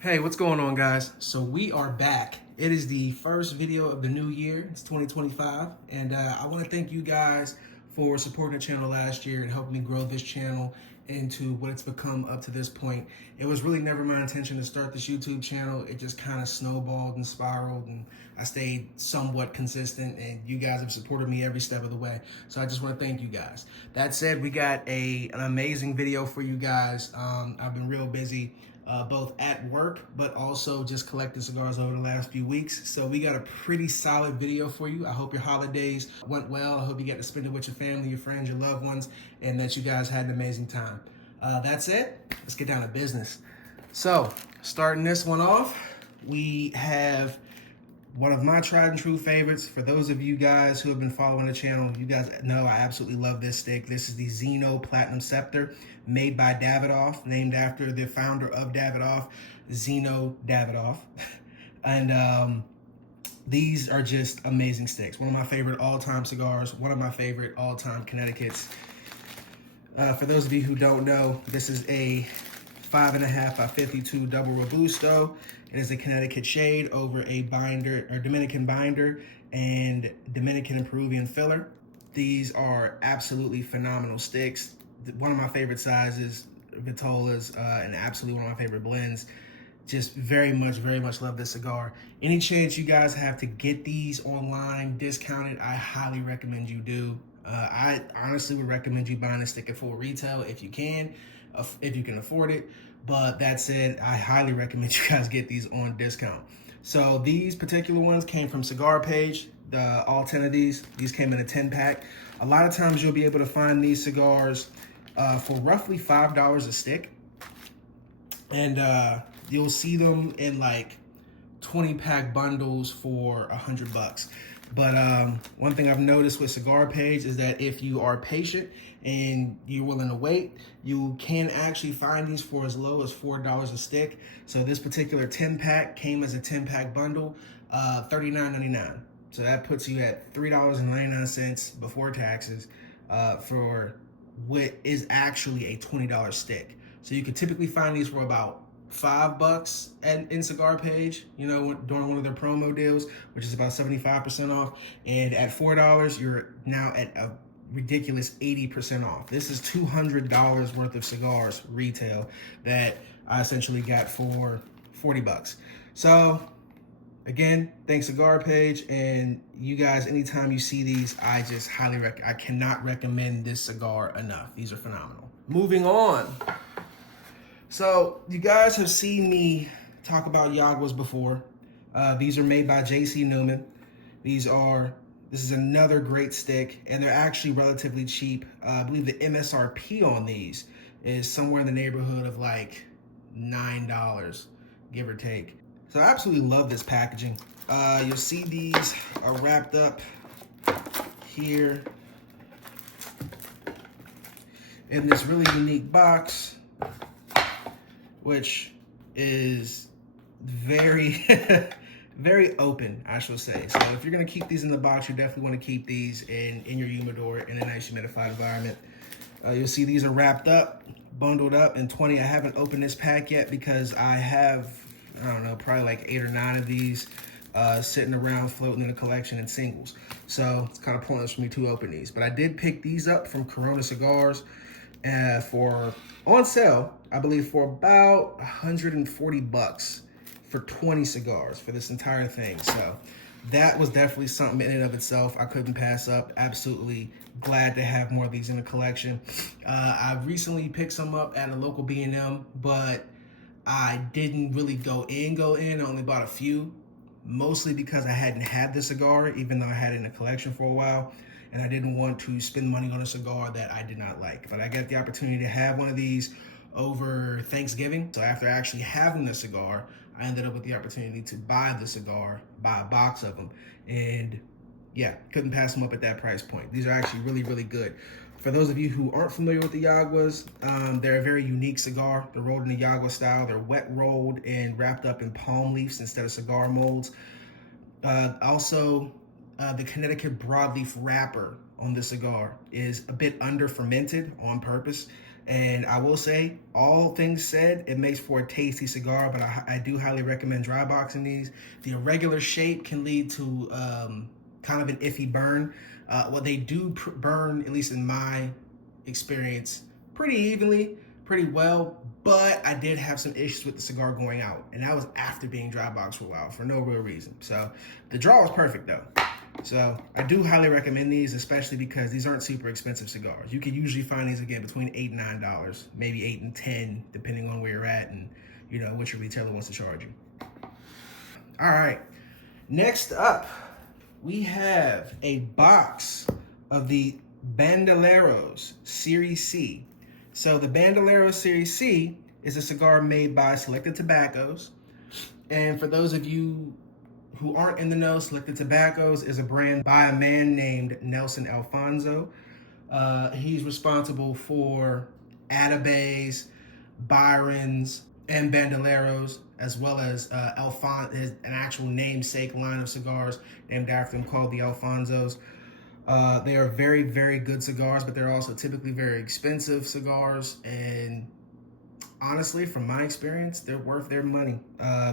Hey, what's going on, guys? So we are back. It is the first video of the new year. It's 2025, and I want to thank you guys for supporting the channel last year and helping me grow this channel into what it's become up to this point. It was really never my intention to start this YouTube channel. It just kind of snowballed and spiraled, and I stayed somewhat consistent, and you guys have supported me every step of the way. So I just want to thank you guys. That said, we got an amazing video for you guys. I've been real busy. Both at work, but also just collecting cigars over the last few weeks. So we got a pretty solid video for you. I hope your holidays went well. I hope you got to spend it with your family, your friends, your loved ones, and that you guys had an amazing time. That's it. Let's get down to business. So starting this one off, we have one of my tried and true favorites. For those of you guys who have been following the channel, you guys know I absolutely love this stick. This is the Zeno Platinum Scepter, made by Davidoff, named after the founder of Davidoff, Zeno Davidoff. And these are just amazing sticks. One of my favorite all-time cigars, one of my favorite all-time Connecticut's. For those of you who don't know, this is a 5.5 by 52 double Robusto. It is a Connecticut shade over a binder, or Dominican binder, and Dominican and Peruvian filler. These are absolutely phenomenal sticks. One of my favorite sizes, Vitolas, and absolutely one of my favorite blends. Just very much love this cigar. Any chance you guys have to get these online discounted, I highly recommend you do. I honestly would recommend you buying a stick at full retail if you can afford it. But that said, I highly recommend you guys get these on discount. So these particular ones came from Cigar Page. All 10 of these came in a 10-pack. A lot of times you'll be able to find these cigars for roughly $5 a stick. And you'll see them in like 20-pack bundles for $100. But one thing I've noticed with Cigar Page is that if you are patient and you're willing to wait, you can actually find these for as low as $4 a stick. So this particular 10-pack came as a 10-pack bundle, $39.99. So that puts you at $3.99 before taxes for what is actually a $20 stick. So you can typically find these for about $5 in Cigar Page, you know, during one of their promo deals, which is about 75% off. And at $4, you're now at a ridiculous 80% off. This is $200 worth of cigars retail that I essentially got for $40. So again, thanks Cigar Page, and you guys, anytime you see these, I just highly I cannot recommend this cigar enough. These are phenomenal. Moving on. So you guys have seen me talk about Yaguas before. These are made by J.C. Newman. This is another great stick, and they're actually relatively cheap. I believe the MSRP on these is somewhere in the neighborhood of like $9, give or take. So I absolutely love this packaging. You'll see these are wrapped up here in this really unique box, which is very, very open, I shall say. So if you're gonna keep these in the box, you definitely wanna keep these in your humidor in a nice humidified environment. You'll see these are wrapped up, bundled up in 20. I haven't opened this pack yet because I have, I don't know, probably like 8 or 9 of these sitting around floating in a collection in singles. So it's kind of pointless for me to open these. But I did pick these up from Corona Cigars for on sale, I believe, for about $140 for 20 cigars for this entire thing. So that was definitely something in and of itself I couldn't pass up. Absolutely glad to have more of these in the collection. I recently picked some up at a local B&M, but I didn't really go in. I only bought a few, mostly because I hadn't had the cigar, even though I had it in the collection for a while. And I didn't want to spend money on a cigar that I did not like. But I got the opportunity to have one of these over Thanksgiving. So after actually having the cigar, I ended up with the opportunity to buy the cigar, buy a box of them. And yeah, couldn't pass them up at that price point. These are actually really good. For those of you who aren't familiar with the Yaguas, they're a very unique cigar. They're rolled in the Yagua style. They're wet rolled and wrapped up in palm leaves instead of cigar molds. The Connecticut broadleaf wrapper on the cigar is a bit under fermented on purpose, And I will say, all things said, it makes for a tasty cigar, but I do highly recommend dry boxing these. The irregular shape can lead to kind of an iffy burn. Well, they do burn, at least in my experience, pretty evenly, pretty well, but I did have some issues with the cigar going out, and that was after being dry boxed for a while for no real reason. So the draw was perfect though. So I do highly recommend these, especially because these aren't super expensive cigars. You can usually find these again between $8 and $9, maybe 8 and 10, depending on where you're at and you know what your retailer wants to charge you. All right, next up, we have a box of the Bandoleros Series C. So the Bandoleros Series C is a cigar made by Selected Tobaccos. And for those of you who aren't in the know, Selected Tobaccos is a brand by a man named Nelson Alfonso. He's responsible for Atabes, Byrons, and Bandoleros, as well as an actual namesake line of cigars named after him called the Alfonsos. They are very, very good cigars, but they're also typically very expensive cigars. And honestly, from my experience, they're worth their money.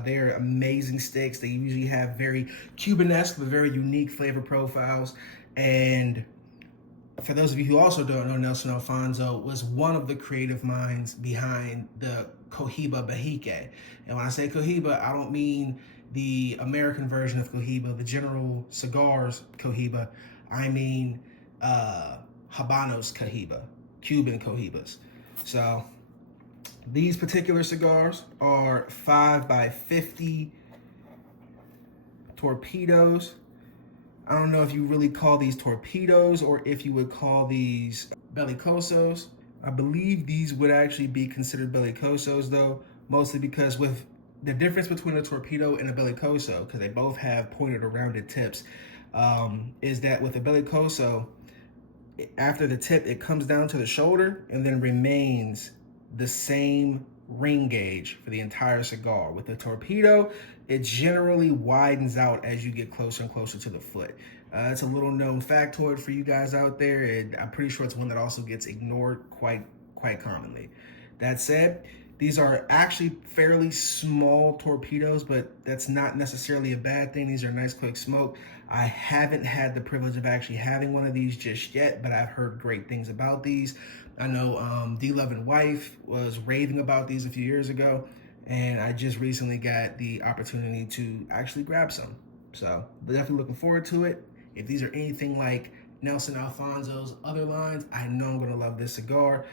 They're amazing sticks. They usually have very Cuban-esque, but very unique flavor profiles. And for those of you who also don't know, Nelson Alfonso was one of the creative minds behind the Cohiba Bahique. And when I say Cohiba, I don't mean the American version of Cohiba, the General Cigars Cohiba. I mean Habanos Cohiba, Cuban Cohibas. So these particular cigars are 5x50 torpedoes. I don't know if you really call these torpedoes or if you would call these bellicosos. I believe these would actually be considered bellicosos though, mostly because with the difference between a torpedo and a bellicoso, because they both have pointed or rounded tips, is that with a bellicoso, after the tip, it comes down to the shoulder and then remains the same ring gauge for the entire cigar. With the torpedo, it generally widens out as you get closer and closer to the foot. It's a little known factoid for you guys out there, and I'm pretty sure it's one that also gets ignored quite commonly. That said, these are actually fairly small torpedoes, but that's not necessarily a bad thing. These are nice quick smoke. I haven't had the privilege of actually having one of these just yet, but I've heard great things about these. I know D-Love and Wife was raving about these a few years ago, and I just recently got the opportunity to actually grab some. So definitely looking forward to it. If these are anything like Nelson Alfonso's other lines, I know I'm gonna love this cigar.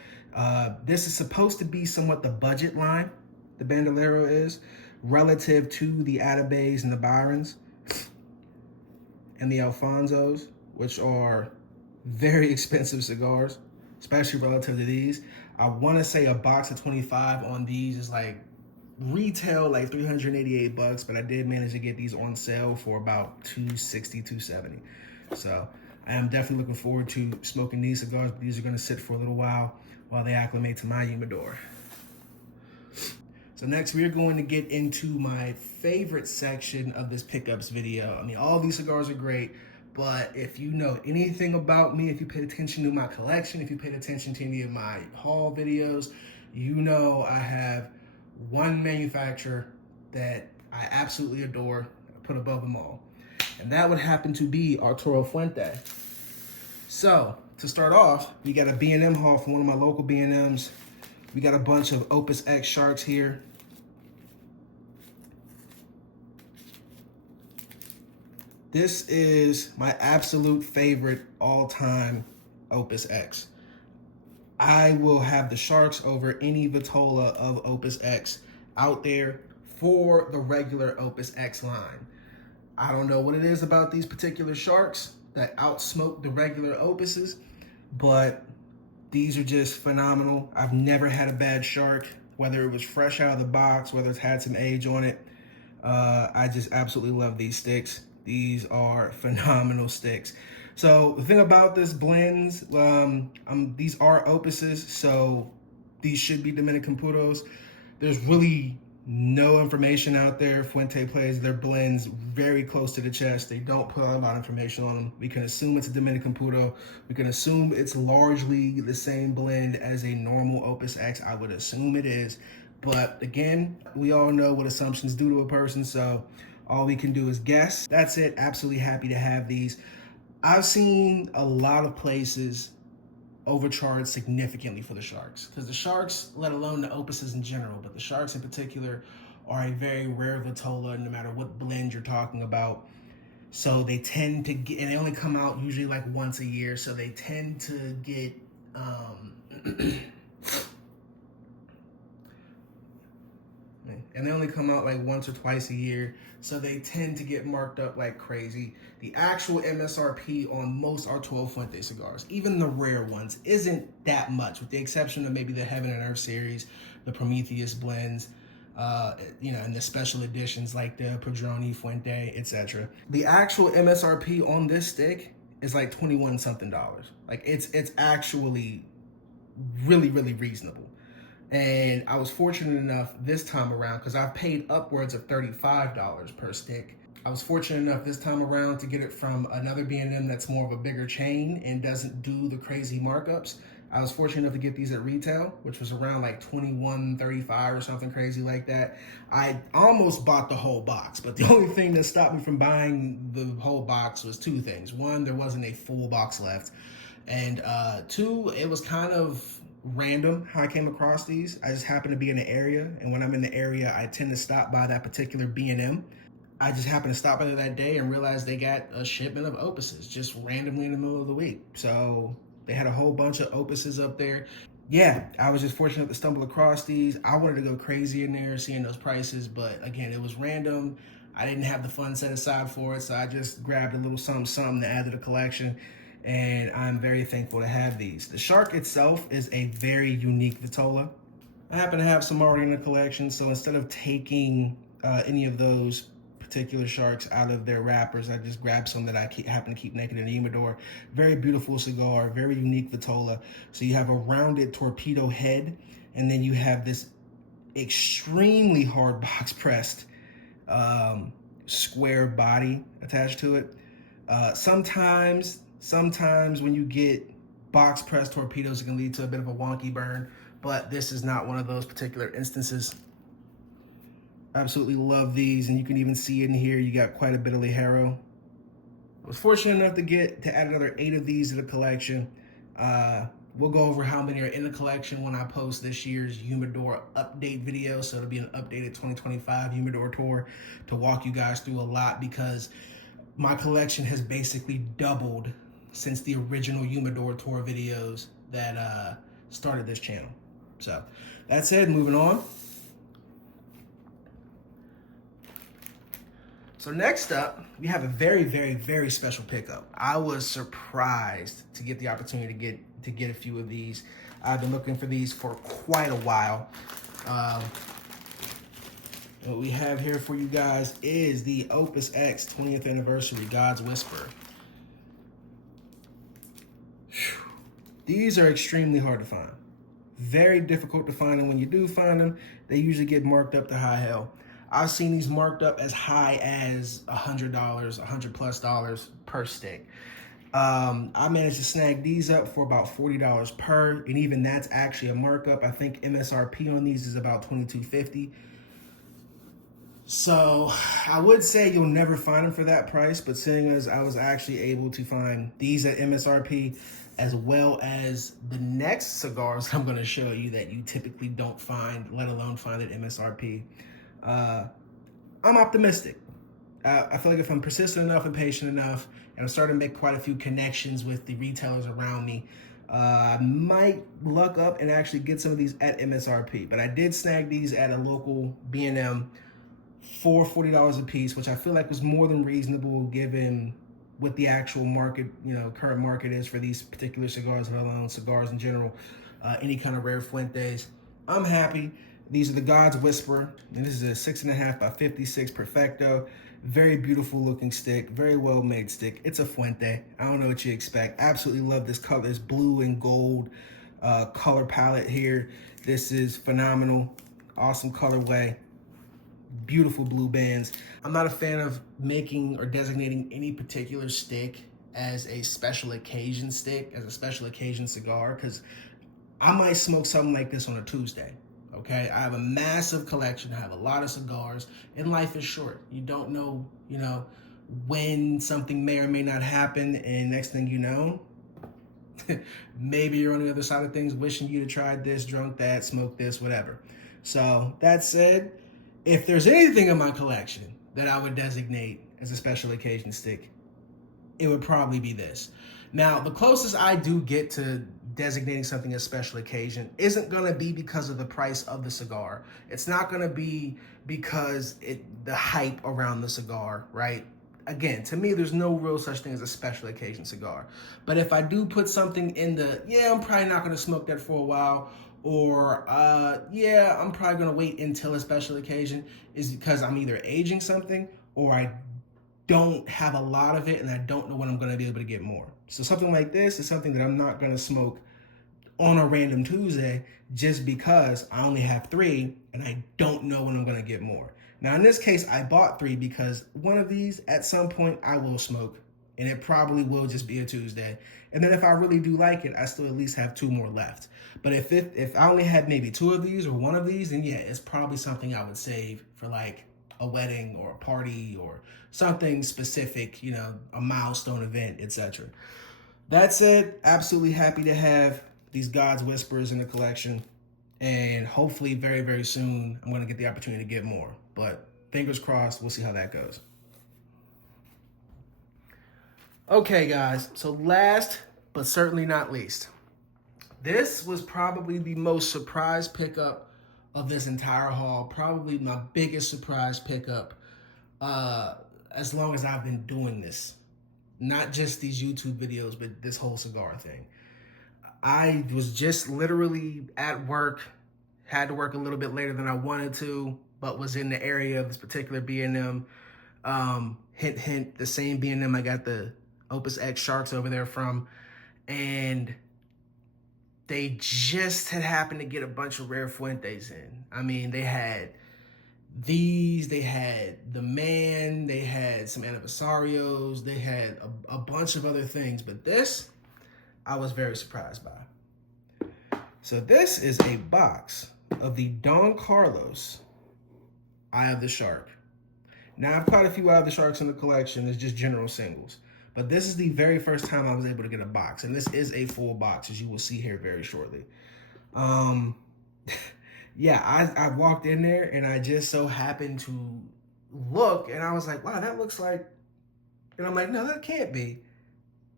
This is supposed to be somewhat the budget line, the Bandolero is, relative to the Atabes and the Byrons and the Alfonsos, which are very expensive cigars, especially relative to these. I want to say a box of 25 on these is like retail like 388 bucks, but I did manage to get these on sale for about 260, 270. So I am definitely looking forward to smoking these cigars, but these are going to sit for a little while they acclimate to my humidor. So next we're going to get into my favorite section of this pickups video. I mean, all these cigars are great, but if you know anything about me, if you paid attention to my collection, if you paid attention to any of my haul videos, you know I have one manufacturer that I absolutely adore, put above them all. And that would happen to be Arturo Fuente. So to start off, we got a B&M haul from one of my local B&Ms. We got a bunch of Opus X Sharks here. This is my absolute favorite all-time Opus X. I will have the Sharks over any Vitola of Opus X out there for the regular Opus X line. I don't know what it is about these particular Sharks that outsmoke the regular Opuses, but these are just phenomenal. I've never had a bad Shark, whether it was fresh out of the box, whether it's had some age on it. I just absolutely love these sticks. These are phenomenal sticks. So the thing about this blends, these are Opuses, so these should be Dominican Puros. There's really No information out there. Fuente plays their blends very close to the chest. They don't put a lot of information on them. We can assume it's a Dominican Puro. We can assume it's largely the same blend as a normal Opus X. I would assume it is. But again, we all know what assumptions do to a person, so all we can do is guess. That's it. Absolutely happy to have these. I've seen a lot of places overcharged significantly for the Sharks, because the Sharks, let alone the Opuses in general, but the Sharks in particular are a very rare Vitola no matter what blend you're talking about. So they tend to get, and they only come out usually like once a year, so they tend to get and they only come out like once or twice a year, so they tend to get marked up like crazy. The actual MSRP on most Arturo Fuente cigars, even the rare ones, isn't that much, with the exception of maybe the Heaven and Earth series, the Prometheus blends, and the special editions like the Padrone, Fuente, etc. The actual MSRP on this stick is like $21 something. Like it's actually really, really reasonable. And I was fortunate enough this time around, because I've paid upwards of $35 per stick. I was fortunate enough this time around to get it from another B&M that's more of a bigger chain and doesn't do the crazy markups. I was fortunate enough to get these at retail, which was around like $21.35 or something crazy like that. I almost bought the whole box, but the only thing that stopped me from buying the whole box was two things. One, there wasn't a full box left. And two, it was kind of random how I came across these. I just happened to be in the area, and when I'm in the area, I tend to stop by that particular B&M. I just happened to stop by there that day and realized they got a shipment of Opuses just randomly in the middle of the week. So they had a whole bunch of Opuses up there. Yeah, I was just fortunate to stumble across these. I wanted to go crazy in there seeing those prices, but again, it was random. I didn't have the funds set aside for it, so I just grabbed a little something to add to the collection. And I'm very thankful to have these. The Shark itself is a very unique Vitola. I happen to have some already in the collection, so instead of taking any of those particular Sharks out of their wrappers, I just grabbed some that I happen to keep naked in the Humidor. Very beautiful cigar, very unique Vitola. So you have a rounded torpedo head, and then you have this extremely hard box pressed square body attached to it. Sometimes when you get box pressed torpedoes, it can lead to a bit of a wonky burn, but this is not one of those particular instances. Absolutely love these, and you can even see in here, you got quite a bit of Ligero. I was fortunate enough to add another 8 of these to the collection. We'll go over how many are in the collection when I post this year's Humidor update video, so it'll be an updated 2025 Humidor tour to walk you guys through a lot, because my collection has basically doubled since the original Humidor tour videos that started this channel. So that said, moving on. So next up, we have a very, very, very special pickup. I was surprised to get the opportunity to get a few of these. I've been looking for these for quite a while. What we have here for you guys is the Opus X 20th anniversary God's Whisper. These are extremely hard to find. Very difficult to find, and when you do find them, they usually get marked up to high hell. I've seen these marked up as high as $100, $100+ per stick. I managed to snag these up for about $40 per, and even that's actually a markup. I think MSRP on these is about $22.50. So I would say you'll never find them for that price, but seeing as I was actually able to find these at MSRP, as well as the next cigars I'm going to show you that you typically don't find, let alone find at MSRP, I'm optimistic. I feel like if I'm persistent enough and patient enough, and I'm starting to make quite a few connections with the retailers around me, I might luck up and actually get some of these at MSRP. But I did snag these at a local B&M for $40 a piece, which I feel like was more than reasonable given what the actual market, current market is for these particular cigars, let alone cigars in general, any kind of rare Fuentes. I'm happy. These are the God's Whisper, and this is a 6.5 by 56 Perfecto. Very beautiful looking stick, very well made stick. It's a Fuente. I don't know what you expect. Absolutely love this color, this blue and gold color palette here. This is phenomenal. Awesome colorway. beautiful blue bands. I'm not a fan of making or designating any particular stick as a special occasion stick, as a special occasion cigar, because I might smoke something like this on a Tuesday. Okay, I have a massive collection. I have a lot of cigars, and life is short. You don't know, when something may or may not happen, and next thing you know, maybe you're on the other side of things, wishing you'd have tried this, drunk that, smoked this, whatever. So that said, if there's anything in my collection that I would designate as a special occasion stick, it would probably be this. Now, the closest I do get to designating something as special occasion isn't going to be because of the price of the cigar. It's not going to be because the hype around the cigar, right? Again, to me, there's no real such thing as a special occasion cigar. But if I do put something in I'm probably not going to smoke that for a while, or I'm probably going to wait until a special occasion, is because I'm either aging something or I don't have a lot of it and I don't know when I'm going to be able to get more. So something like this is something that I'm not going to smoke on a random Tuesday just because I only have 3 and I don't know when I'm going to get more. Now, in this case, I bought 3 because one of these at some point I will smoke, and it probably will just be a Tuesday. And then if I really do like it, I still at least have 2 more left. But if I only had maybe 2 of these or 1 of these, then yeah, it's probably something I would save for like a wedding or a party or something specific, a milestone event, etc. That said, absolutely happy to have these God's Whispers in the collection, and hopefully very, very soon I'm going to get the opportunity to get more. But fingers crossed, we'll see how that goes. Okay, guys, so last but certainly not least, this was probably the most surprise pickup of this entire haul, probably my biggest surprise pickup as long as I've been doing this. Not just these YouTube videos, but this whole cigar thing. I was just literally at work, had to work a little bit later than I wanted to, but was in the area of this particular B&M. Hint, hint, the same B&M I got the Opus X Sharks over there from. And they just had happened to get a bunch of rare Fuentes in. I mean, they had these, they had the Man, they had some Aniversarios, they had a bunch of other things, but this, I was very surprised by. So this is a box of the Don Carlos Eye of the Shark. Now, I have quite a few Eye of the Sharks in the collection. It's just general singles. But this is the very first time I was able to get a box. And this is a full box, as you will see here very shortly. Yeah, I walked in there and I just so happened to look and I was like, wow, that looks like, and I'm like, no, that can't be.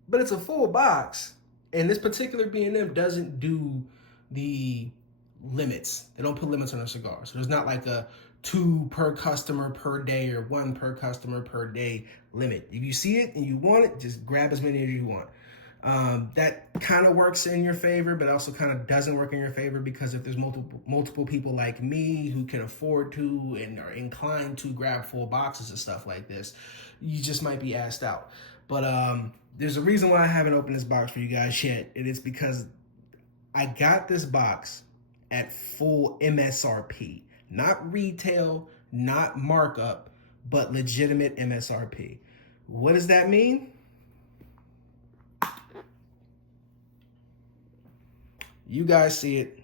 But it's a full box. And this particular B&M doesn't do the limits. They don't put limits on their cigars. So there's not like a 2 per customer per day or 1 per customer per day limit. If you see it and you want it, just grab as many as you want. That kind of works in your favor, but also kind of doesn't work in your favor, because if there's multiple people like me who can afford to and are inclined to grab full boxes of stuff like this, you just might be asked out. But there's a reason why I haven't opened this box for you guys yet. It is because I got this box at full MSRP. Not retail, not markup, but legitimate MSRP. What does that mean? You guys see it.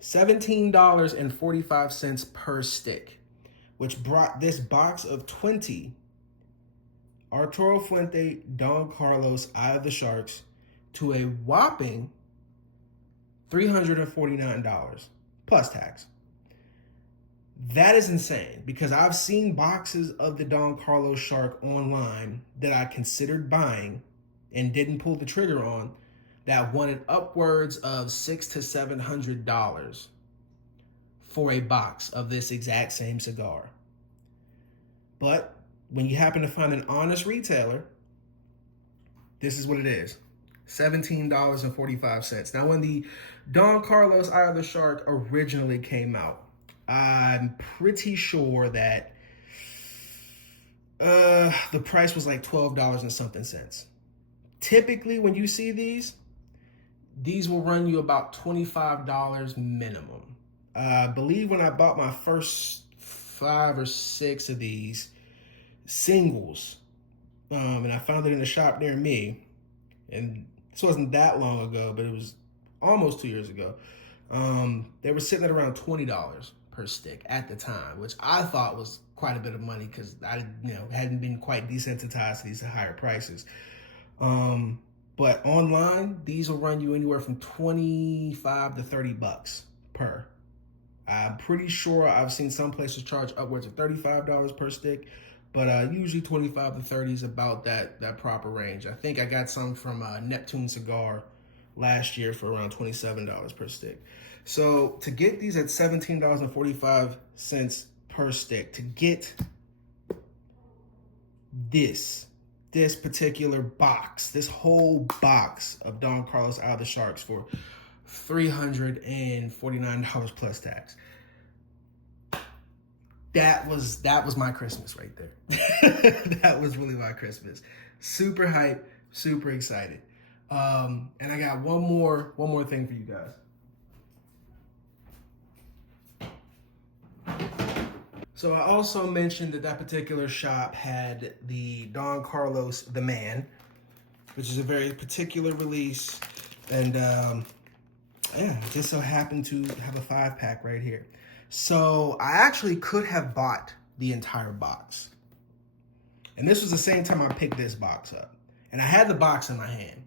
$17.45 per stick, which brought this box of 20 Arturo Fuente Don Carlos Eye of the Sharks to a whopping $349 plus tax. That is insane, because I've seen boxes of the Don Carlos Shark online that I considered buying and didn't pull the trigger on, that wanted upwards of $600 to $700 for a box of this exact same cigar. But when you happen to find an honest retailer, this is what it is. $17.45. Now, when the Don Carlos Eye of the Shark originally came out, I'm pretty sure that the price was like $12 and something cents. Typically, when you see these will run you about $25 minimum. I believe when I bought my first 5 or 6 of these singles, and I found it in a shop near me, and this wasn't that long ago, but it was almost 2 years ago. They were sitting at around $20 per stick at the time, which I thought was quite a bit of money because I, hadn't been quite desensitized to these higher prices. But online, these will run you anywhere from 25 to 30 bucks per. I'm pretty sure I've seen some places charge upwards of $35 per stick, but usually 25 to 30 is about that proper range. I think I got some from Neptune Cigar last year for around $27 per stick. So to get these at $17.45 per stick, to get this particular box, this whole box of Don Carlos out of the Sharks for $349 plus tax. That was my Christmas right there. That was really my Christmas. Super hype, super excited. And I got one more thing for you guys. So I also mentioned that particular shop had the Don Carlos The Man, which is a very particular release. And yeah, it just so happened to have a 5-pack right here. So I actually could have bought the entire box. And this was the same time I picked this box up. And I had the box in my hand.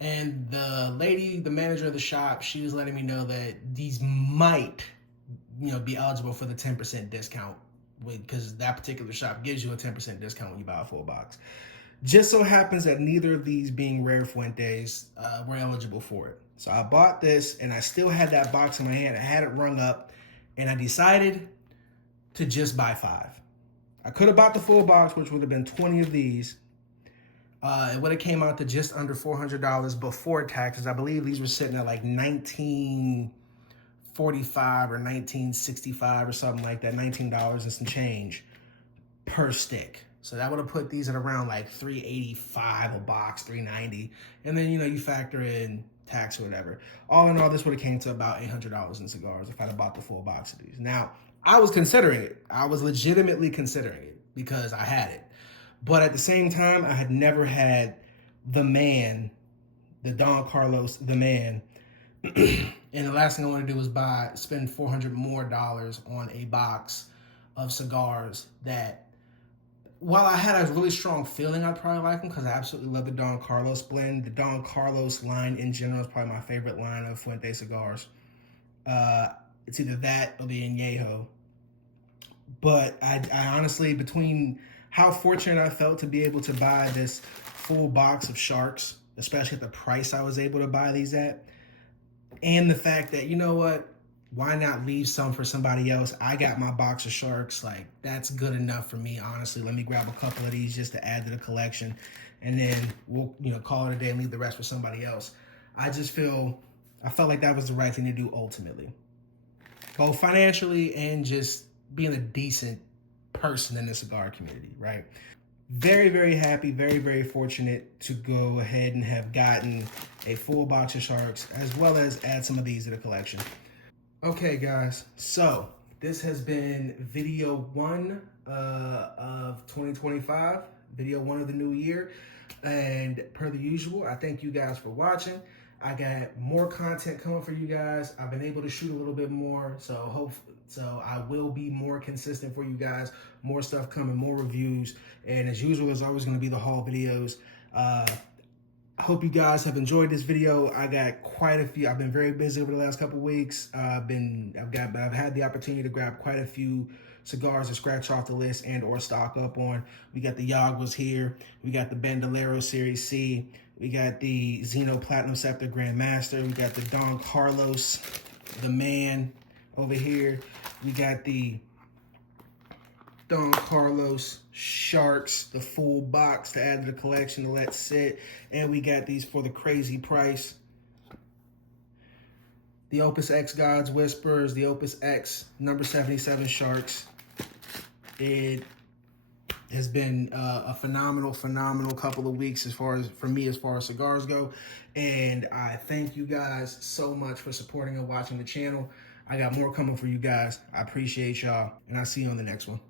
And the lady, the manager of the shop, she was letting me know that these might, be eligible for the 10% discount because that particular shop gives you a 10% discount when you buy a full box. Just so happens that neither of these, being Rare Fuentes, were eligible for it. So I bought this, and I still had that box in my hand. I had it rung up, and I decided to just buy 5. I could have bought the full box, which would have been 20 of these. It would have came out to just under $400 before taxes. I believe these were sitting at like $19.45 or $19.65 or something like that, $19 and some change per stick. So that would have put these at around like $385 a box, $390, and then you factor in tax or whatever. All in all, this would have came to about $800 in cigars if I'd have bought the full box of these. Now, I was considering it. I was legitimately considering it because I had it. But at the same time, I had never had The Man, the Don Carlos The Man. And the last thing I want to do is spend $400 more on a box of cigars that, while I had a really strong feeling I'd probably like them because I absolutely love the Don Carlos blend. The Don Carlos line in general is probably my favorite line of Fuente cigars. It's either that or the Añejo. But I honestly, between how fortunate I felt to be able to buy this full box of Sharks, especially at the price I was able to buy these at, and the fact that, why not leave some for somebody else? I got my box of Sharks. Like, that's good enough for me, honestly. Let me grab a couple of these just to add to the collection, and then we'll, call it a day and leave the rest for somebody else. I felt like that was the right thing to do ultimately, both financially and just being a decent person in the cigar community, right? Very, very happy, very, very fortunate to go ahead and have gotten a full box of Sharks, as well as add some of these to the collection. Okay, guys, so this has been video 1 of 2025, video 1 of the new year. And per the usual, I thank you guys for watching. I got more content coming for you guys. I've been able to shoot a little bit more, so I will be more consistent for you guys. More stuff coming, more reviews, and as usual, there's always going to be the haul videos. I hope you guys have enjoyed this video. I got quite a few. I've been very busy over the last couple weeks. I've had the opportunity to grab quite a few cigars to scratch off the list and or stock up on. We got the Yaguas here. We got the Bandolero Series C. We got the Zeno Platinum Scepter Grandmaster. We got the Don Carlos The Man over here. We got the Don Carlos Sharks, the full box to add to the collection to let sit. And we got these for the crazy price. The Opus X God's Whispers, the Opus X number 77 Sharks. It has been a phenomenal couple of weeks as far as cigars go. And I thank you guys so much for supporting and watching the channel. I got more coming for you guys. I appreciate y'all, and I'll see you on the next one.